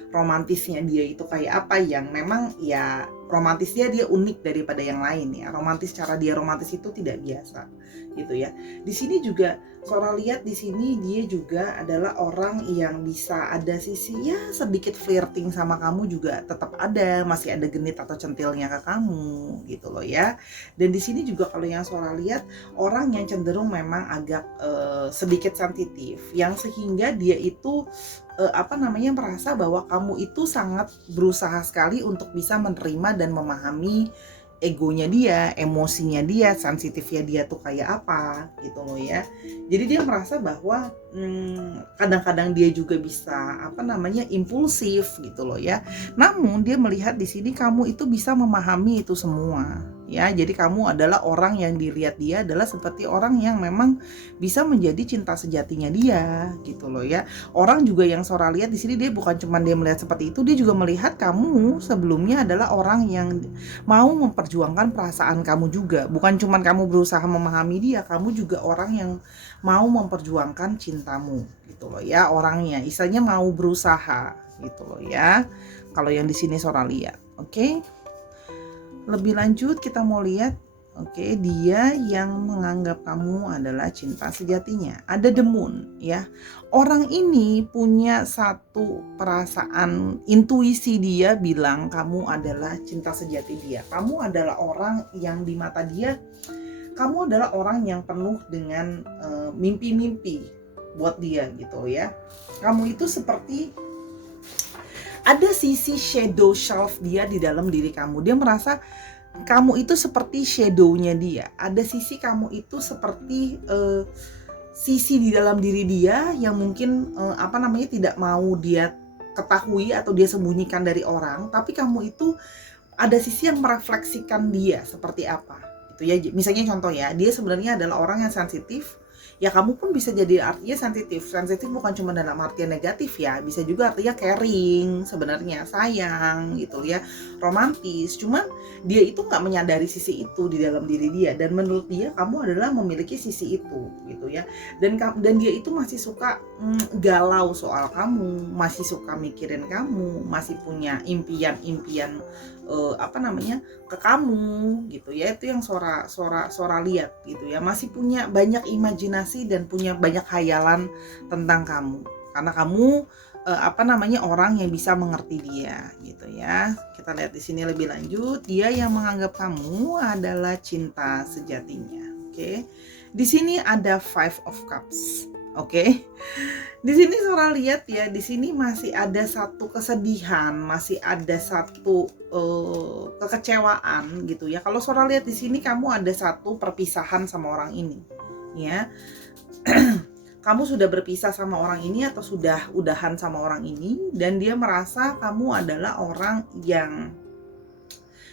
romantisnya dia itu kayak apa, yang memang ya romantisnya dia unik daripada yang lain ya. Cara dia romantis itu tidak biasa gitu ya. Di sini juga Sora lihat di sini dia juga adalah orang yang bisa ada sisi ya sedikit flirting sama kamu juga tetap ada, masih ada genit atau centilnya ke kamu gitu loh ya. Dan di sini juga kalau yang Sora lihat orang yang cenderung memang agak sedikit sensitif, yang sehingga dia itu merasa bahwa kamu itu sangat berusaha sekali untuk bisa menerima dan memahami egonya dia, emosinya dia, sensitifnya dia tuh kayak apa gitu loh ya. Jadi dia merasa bahwa kadang-kadang dia juga bisa impulsif gitu loh ya. Namun dia melihat di sini kamu itu bisa memahami itu semua ya. Jadi kamu adalah orang yang dilihat dia adalah seperti orang yang memang bisa menjadi cinta sejatinya dia gitu loh ya. Orang juga yang Sora lihat di sini dia bukan cuma dia melihat seperti itu, dia juga melihat kamu sebelumnya adalah orang yang mau memperjuangkan perasaan kamu juga. Bukan cuma kamu berusaha memahami dia, kamu juga orang yang mau memperjuangkan cintamu gitu loh ya. Orangnya istilahnya mau berusaha gitu loh ya. Kalau yang di sini Sora lihat. Oke. Lebih lanjut kita mau lihat, dia yang menganggap kamu adalah cinta sejatinya. Ada The Moon ya. Orang ini punya satu perasaan, intuisi dia bilang kamu adalah cinta sejati dia. Kamu adalah orang yang di mata dia, kamu adalah orang yang penuh dengan mimpi-mimpi buat dia gitu ya. Kamu itu seperti ada sisi shadow self dia di dalam diri kamu. Dia merasa kamu itu seperti shadow-nya dia. Ada sisi kamu itu seperti sisi di dalam diri dia yang mungkin tidak mau dia ketahui atau dia sembunyikan dari orang, tapi kamu itu ada sisi yang merefleksikan dia seperti apa gitu ya. Misalnya contoh ya, dia sebenarnya adalah orang yang sensitif, ya kamu pun bisa jadi artinya sensitif. Sensitif bukan cuma dalam artian negatif ya, bisa juga artinya caring, sebenarnya sayang gitu ya, romantis. Cuman dia itu nggak menyadari sisi itu di dalam diri dia, dan menurut dia kamu adalah memiliki sisi itu gitu ya. Dan dia itu masih suka galau soal kamu, masih suka mikirin kamu, masih punya impian-impian ke kamu gitu ya. Itu yang Sora lihat gitu ya, masih punya banyak imajinasi dan punya banyak khayalan tentang kamu, karena kamu orang yang bisa mengerti dia gitu ya. Kita lihat di sini lebih lanjut, dia yang menganggap kamu adalah cinta sejatinya. Oke. Di sini ada Five of Cups. Oke. Di sini Sora lihat ya, di sini masih ada satu kesedihan, masih ada satu kekecewaan gitu ya. Kalau Sora lihat di sini kamu ada satu perpisahan sama orang ini, ya. Kamu sudah berpisah sama orang ini atau sudah udahan sama orang ini, dan dia merasa kamu adalah orang yang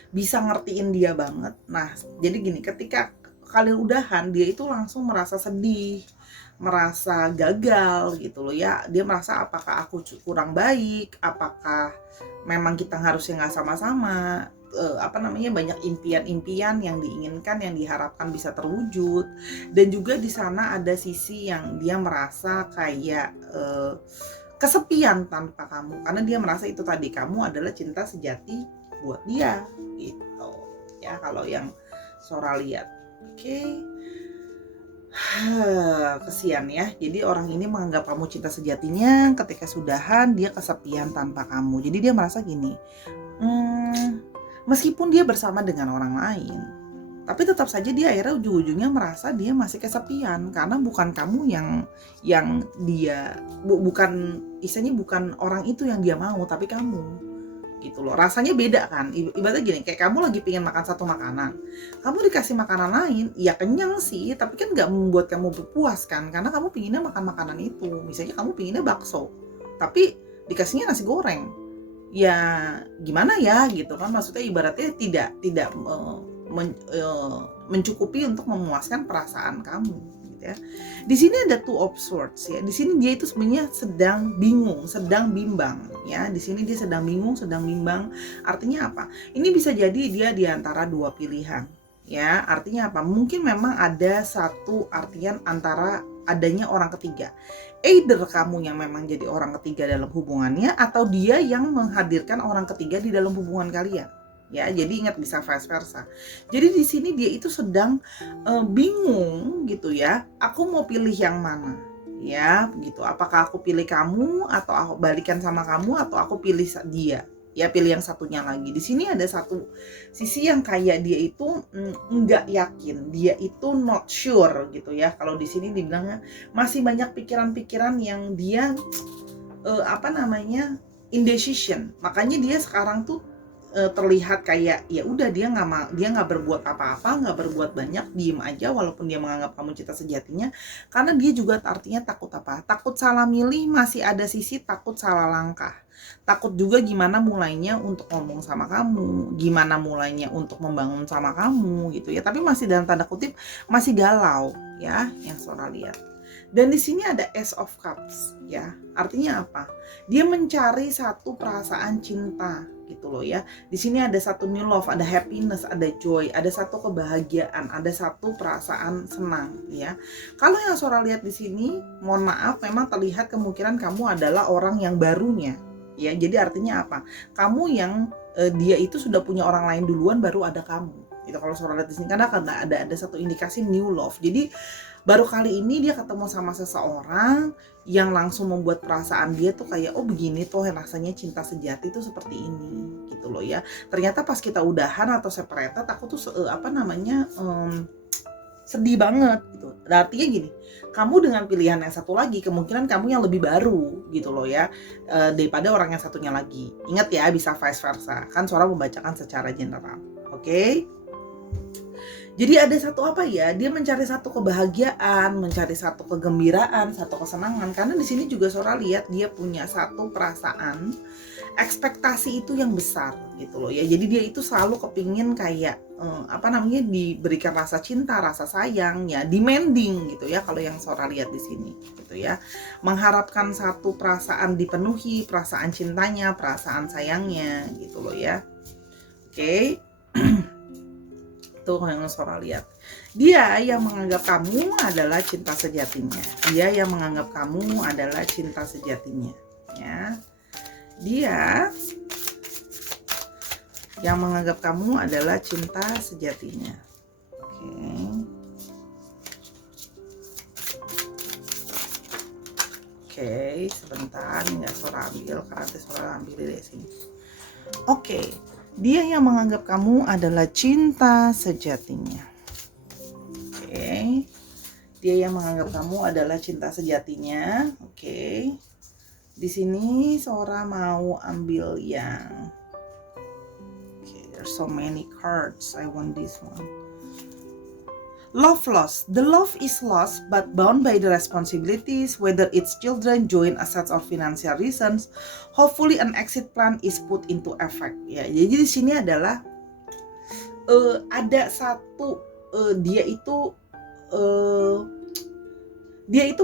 bisa ngertiin dia banget. Nah, jadi gini, ketika kalian udahan, dia itu langsung merasa sedih, merasa gagal gitu loh ya. Dia merasa apakah aku kurang baik, apakah memang kita harusnya nggak sama-sama, banyak impian-impian yang diinginkan, yang diharapkan bisa terwujud. Dan juga di sana ada sisi yang dia merasa kayak kesepian tanpa kamu, karena dia merasa itu tadi, kamu adalah cinta sejati buat dia gitu ya, kalau yang Sora lihat. Oke. Kesian ya. Jadi orang ini menganggap kamu cinta sejatinya, ketika sudahan dia kesepian tanpa kamu. Jadi dia merasa gini, meskipun dia bersama dengan orang lain, tapi tetap saja dia akhirnya ujung-ujungnya merasa dia masih kesepian, karena bukan kamu yang dia bukan orang itu yang dia mau, tapi kamu gitu loh. Rasanya beda kan, ibaratnya gini, kayak kamu lagi pengen makan satu makanan, kamu dikasih makanan lain, ya kenyang sih, tapi kan nggak membuat kamu berpuas kan, karena kamu pinginnya makan makanan itu. Misalnya kamu pinginnya bakso, tapi dikasihnya nasi goreng, ya gimana ya gitu kan. Maksudnya ibaratnya tidak mencukupi untuk memuaskan perasaan kamu gitu ya. Di sini ada Two of Swords ya. Di sini dia itu sebenarnya sedang bingung, sedang bimbang ya. Di sini dia sedang bingung, sedang bimbang. Artinya apa? Ini bisa jadi dia di antara dua pilihan ya. Artinya apa? Mungkin memang ada satu artian antara adanya orang ketiga. Either kamu yang memang jadi orang ketiga dalam hubungannya, atau dia yang menghadirkan orang ketiga di dalam hubungan kalian. Ya, jadi ingat, bisa vice versa. Jadi di sini dia itu sedang bingung gitu ya. Aku mau pilih yang mana? Ya, gitu. Apakah aku pilih kamu, atau aku balikan sama kamu, atau aku pilih dia? Ya, pilih yang satunya lagi. Di sini ada satu sisi yang kayak dia itu nggak yakin, dia itu not sure gitu ya. Kalau di sini dibilangnya masih banyak pikiran-pikiran yang dia indecision. Makanya dia sekarang tuh terlihat kayak ya udah, dia nggak berbuat apa-apa, nggak berbuat banyak, diem aja walaupun dia menganggap kamu cinta sejatinya. Karena dia juga artinya takut apa? Takut salah milih, masih ada sisi takut salah langkah. Takut juga gimana mulainya untuk ngomong sama kamu, gimana mulainya untuk membangun sama kamu gitu ya. Tapi masih dalam tanda kutip masih galau ya, yang Sora lihat. Dan di sini ada Ace of Cups ya. Artinya apa? Dia mencari satu perasaan cinta gitu loh ya. Di sini ada satu new love, ada happiness, ada joy, ada satu kebahagiaan, ada satu perasaan senang ya. Kalau yang Sora lihat di sini, mohon maaf, memang terlihat kemungkinan kamu adalah orang yang barunya ya. Jadi artinya apa? Kamu yang dia itu sudah punya orang lain duluan, baru ada kamu. Itu kalau Sora lihat di sini, karena ada satu indikasi new love. Jadi baru kali ini dia ketemu sama seseorang yang langsung membuat perasaan dia tuh kayak, oh begini tuh rasanya cinta sejati tuh seperti ini gitu loh ya. Ternyata pas kita udahan atau separated, aku tuh sedih banget gitu. Artinya gini, kamu dengan pilihan yang satu lagi, kemungkinan kamu yang lebih baru gitu loh ya, daripada orang yang satunya lagi. Ingat ya, bisa vice versa. Kan Sora membacakan secara general. Oke. Jadi ada satu apa ya? Dia mencari satu kebahagiaan, mencari satu kegembiraan, satu kesenangan. Karena di sini juga Sora lihat dia punya satu perasaan, ekspektasi itu yang besar gitu loh ya. Jadi dia itu selalu kepingin kayak diberikan rasa cinta, rasa sayang ya, demanding gitu ya kalau yang Sora lihat di sini gitu ya. Mengharapkan satu perasaan dipenuhi, perasaan cintanya, perasaan sayangnya gitu loh ya. Oke. Tuh yang Sora lihat. Dia yang menganggap kamu adalah cinta sejatinya. Dia yang menganggap kamu adalah cinta sejatinya. Ya. Dia yang menganggap kamu adalah cinta sejatinya. Oke. Oke, sebentar nggak Sora ambil karena nanti Sora ambil dari sini. Oke. Dia yang menganggap kamu adalah cinta sejatinya. Oke. Dia yang menganggap kamu adalah cinta sejatinya. Oke. Di sini Sora mau ambil yang there's so many cards. I want this one. Love lost. The love is lost but bound by the responsibilities, whether it's children, joint assets or financial reasons. Hopefully an exit plan is put into effect. Ya, jadi di sini adalah ada satu dia itu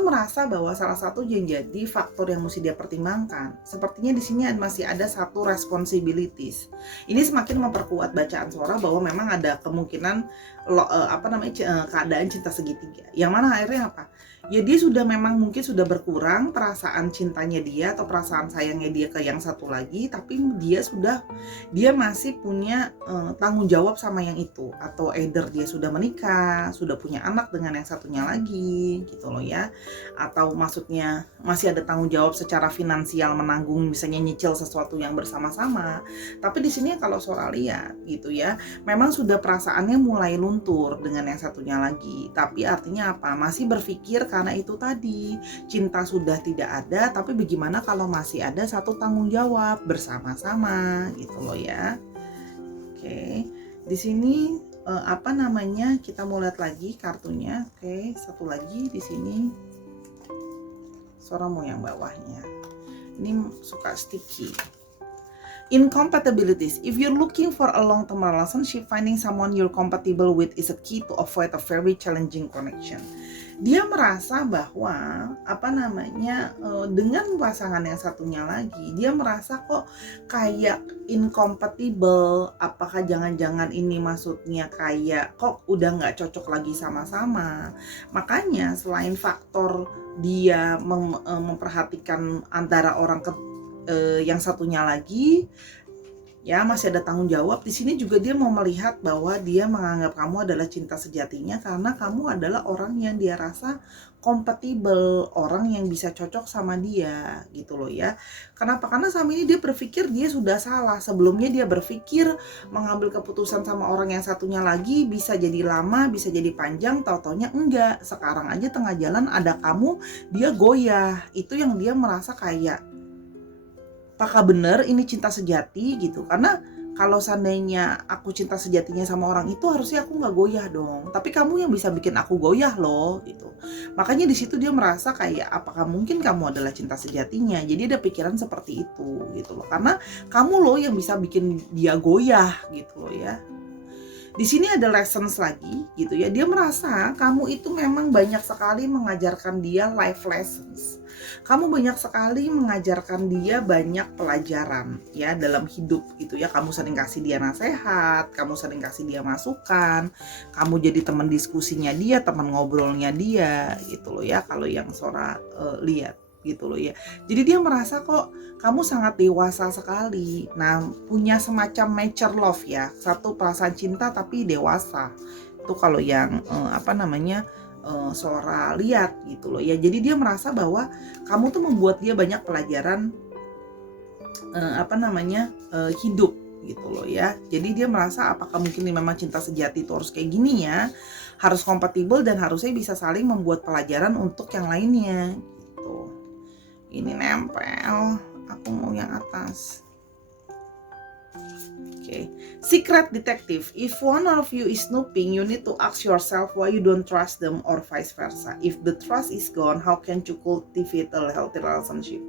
merasa bahwa salah satu yang jadi faktor yang mesti dia pertimbangkan, sepertinya di sini masih ada satu responsibilities. Ini semakin memperkuat bacaan Sora bahwa memang ada kemungkinan keadaan cinta segitiga. Yang mana akhirnya apa? Ya dia sudah memang mungkin sudah berkurang perasaan cintanya dia atau perasaan sayangnya dia ke yang satu lagi, tapi dia masih punya tanggung jawab sama yang itu, atau either dia sudah menikah, sudah punya anak dengan yang satunya lagi gitu loh ya, atau maksudnya masih ada tanggung jawab secara finansial menanggung misalnya nyicil sesuatu yang bersama-sama. Tapi di sini kalau Sora lihat gitu ya, memang sudah perasaannya mulai luntur dengan yang satunya lagi, tapi artinya apa? Masih berpikir karena itu tadi, cinta sudah tidak ada, tapi bagaimana kalau masih ada satu tanggung jawab bersama-sama gitu loh ya. Oke, di sini kita mau lihat lagi kartunya. Oke, satu lagi di sini. Sora mau yang bawahnya. Ini suka sticky. Incompatibilities. If you're looking for a long-term relationship, finding someone you're compatible with is a key to avoid a very challenging connection. Dia merasa bahwa dengan pasangan yang satunya lagi, dia merasa kok kayak incompatible. Apakah jangan-jangan ini maksudnya kayak kok udah nggak cocok lagi sama-sama. Makanya selain faktor dia memperhatikan antara orang yang satunya lagi, ya masih ada tanggung jawab. Di sini juga dia mau melihat bahwa dia menganggap kamu adalah cinta sejatinya karena kamu adalah orang yang dia rasa kompatibel, orang yang bisa cocok sama dia gitu loh ya. Kenapa? Karena selama ini dia berpikir dia sudah salah. Sebelumnya dia berpikir mengambil keputusan sama orang yang satunya lagi bisa jadi lama, bisa jadi panjang, tau-taunya enggak. Sekarang aja tengah jalan ada kamu, dia goyah. Itu yang dia merasa kayak, apakah benar ini cinta sejati gitu? Karena kalau seandainya aku cinta sejatinya sama orang itu, harusnya aku nggak goyah dong. Tapi kamu yang bisa bikin aku goyah loh gitu. Makanya di situ dia merasa kayak, apakah mungkin kamu adalah cinta sejatinya? Jadi ada pikiran seperti itu gitu loh. Karena kamu loh yang bisa bikin dia goyah gitu loh ya. Di sini ada lessons lagi gitu ya. Dia merasa kamu itu memang banyak sekali mengajarkan dia life lessons. Kamu banyak sekali mengajarkan dia banyak pelajaran ya dalam hidup gitu ya. Kamu sering kasih dia nasihat, kamu sering kasih dia masukan, kamu jadi teman diskusinya dia, teman ngobrolnya dia gitu loh ya. Kalau yang Sora lihat gitu loh ya. Jadi dia merasa kok kamu sangat dewasa sekali. Nah, punya semacam mature love ya. Satu perasaan cinta tapi dewasa. Itu kalau yang Sora lihat gitu loh ya. Jadi dia merasa bahwa kamu tuh membuat dia banyak pelajaran hidup gitu loh ya. Jadi dia merasa apakah mungkin memang cinta sejati itu harus kayak gini ya. Harus kompatibel dan harusnya bisa saling membuat pelajaran untuk yang lainnya gitu. Ini nempel, aku mau yang atas. Oke, Oke. Secret detective. If one of you is snooping, you need to ask yourself why you don't trust them or vice versa. If the trust is gone, how can you cultivate a healthy relationship?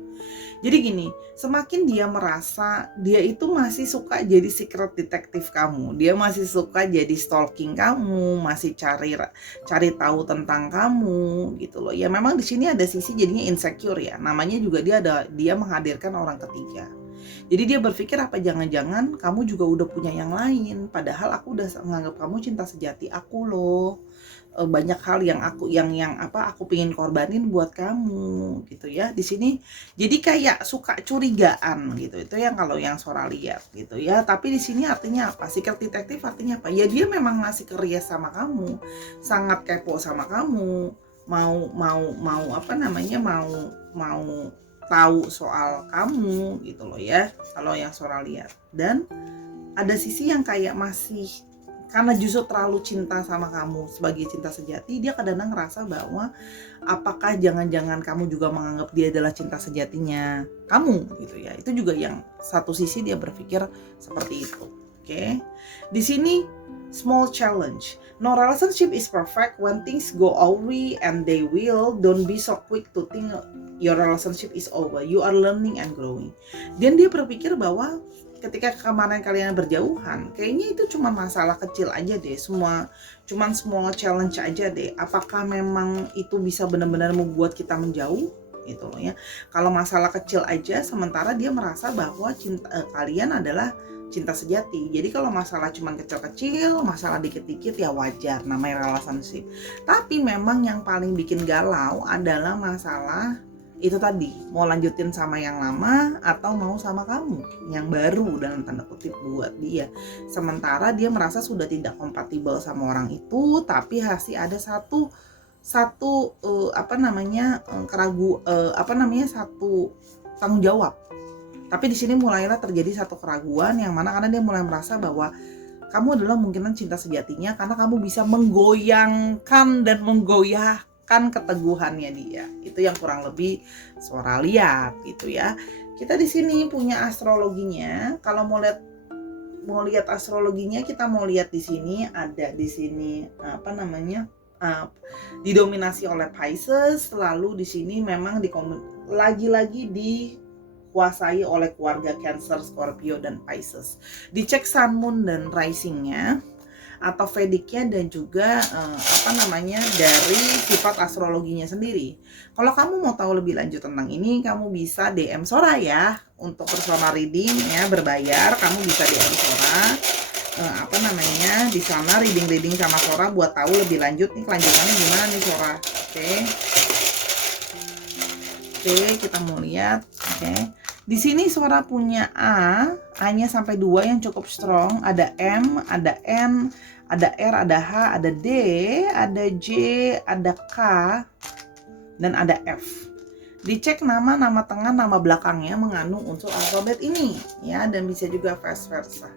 Jadi gini, semakin dia merasa dia itu masih suka jadi secret detective kamu, dia masih suka jadi stalking kamu, masih cari tahu tentang kamu gitu loh. Ya memang di sini ada sisi jadinya insecure ya. Namanya juga dia menghadirkan orang ketiga. Jadi dia berpikir apa jangan-jangan kamu juga udah punya yang lain, padahal aku udah nganggap kamu cinta sejati aku loh. Banyak hal yang aku pengen korbanin buat kamu gitu ya. Di sini jadi kayak suka curigaan gitu. Itu yang kalau yang Sora lihat gitu ya. Tapi di sini artinya apa? Secret detective artinya apa? Ya dia memang masih curious sama kamu, sangat kepo sama kamu, mau apa namanya, mau tahu soal kamu gitu loh ya, kalau yang Sora lihat. Dan ada sisi yang kayak masih, karena justru terlalu cinta sama kamu sebagai cinta sejati, dia kadang-kadang ngerasa bahwa apakah jangan-jangan kamu juga menganggap dia adalah cinta sejatinya kamu gitu ya. Itu juga yang satu sisi dia berpikir seperti itu. Oke. Di sini small challenge. No relationship is perfect. When things go awry, and they will, don't be so quick to think your relationship is over. You are learning and growing. Dan dia berpikir bahwa ketika kemarin kalian berjauhan, kayaknya itu cuma masalah kecil aja deh, cuman small challenge aja deh. Apakah memang itu bisa benar-benar membuat kita menjauh gitu loh ya. Kalau masalah kecil aja, sementara dia merasa bahwa kalian adalah cinta sejati. Jadi kalau masalah cuman kecil-kecil, masalah dikit-dikit ya wajar, namanya relationship. Tapi memang yang paling bikin galau adalah masalah itu tadi, mau lanjutin sama yang lama atau mau sama kamu yang baru dalam tanda kutip buat dia. Sementara dia merasa sudah tidak kompatibel sama orang itu, tapi masih ada satu satu tanggung jawab. Tapi di sini mulailah terjadi satu keraguan yang mana karena dia mulai merasa bahwa kamu adalah mungkinan cinta sejatinya karena kamu bisa menggoyangkan dan menggoyahkan keteguhannya dia. Itu yang kurang lebih Sora lihat gitu ya. Kita di sini punya astrologinya. Kalau mau lihat astrologinya, kita mau lihat di sini ada di sini didominasi oleh Pisces. Lalu di sini memang lagi-lagi dikuasai oleh keluarga Cancer, Scorpio, dan Pisces. Dicek Sun, Moon, dan Rising-nya atau Vedicnya dan juga dari sifat astrologinya sendiri. Kalau kamu mau tahu lebih lanjut tentang ini, kamu bisa DM Sora ya. Untuk personal reading ya berbayar, kamu bisa DM Sora. Di sana reading sama Sora buat tahu lebih lanjut nih kelanjutannya gimana nih Sora. Oke, kita mau lihat. Di sini Sora punya A-nya sampai 2 yang cukup strong, ada M, ada N, ada R, ada H, ada D, ada J, ada K, dan ada F. Dicek nama tengah, nama belakangnya mengandung unsur alfabet ini ya, dan bisa juga vice versa.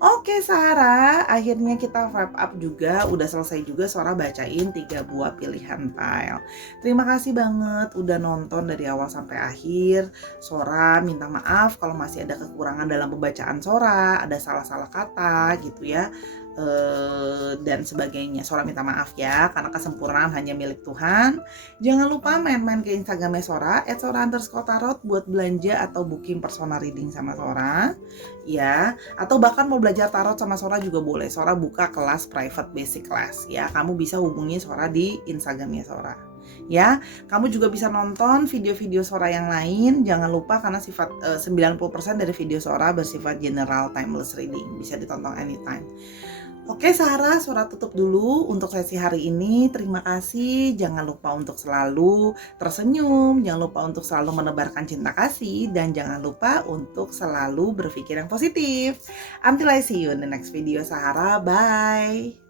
Oke Sarah, akhirnya kita wrap up juga, udah selesai juga Sora bacain 3 buah pilihan tile. Terima kasih banget udah nonton dari awal sampai akhir. Sora minta maaf kalau masih ada kekurangan dalam pembacaan Sora, ada salah-salah kata gitu ya, dan sebagainya. Sora minta maaf ya, karena kesempurnaan hanya milik Tuhan. Jangan lupa main-main ke Instagramnya Sora @sora_tarot buat belanja atau booking personal reading sama Sora ya, atau bahkan mau belajar tarot sama Sora juga boleh. Sora buka kelas private basic class ya, kamu bisa hubungi Sora di Instagramnya Sora ya. Kamu juga bisa nonton video-video Sora yang lain, jangan lupa, karena 90% dari video Sora bersifat general timeless reading, bisa ditonton anytime. Oke Sarah, Sora tutup dulu untuk sesi hari ini. Terima kasih. Jangan lupa untuk selalu tersenyum, jangan lupa untuk selalu menebarkan cinta kasih, dan jangan lupa untuk selalu berpikir yang positif. Until I see you in the next video Sarah. Bye.